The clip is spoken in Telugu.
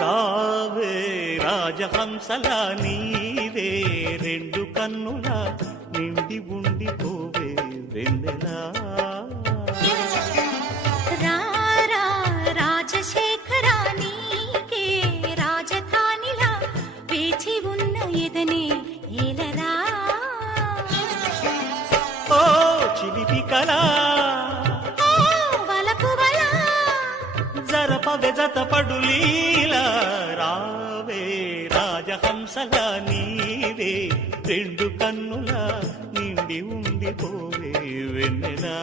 రావే రాజహంసలా నీవే రెండు కన్నులా నిండి ఉండిపోవే వెన్నెలా రారా రాజశేఖరా నీకే రాజధానిలా వేచి ఉన్న ఎదనే ఏలరా ఓ చిలిపి కళా వలపు వలా జరపవె జతపడు లీలా రావే రాజహంసలా నీవే రెండు కన్నులా నిండి ఉండిపోవే వెన్నెలా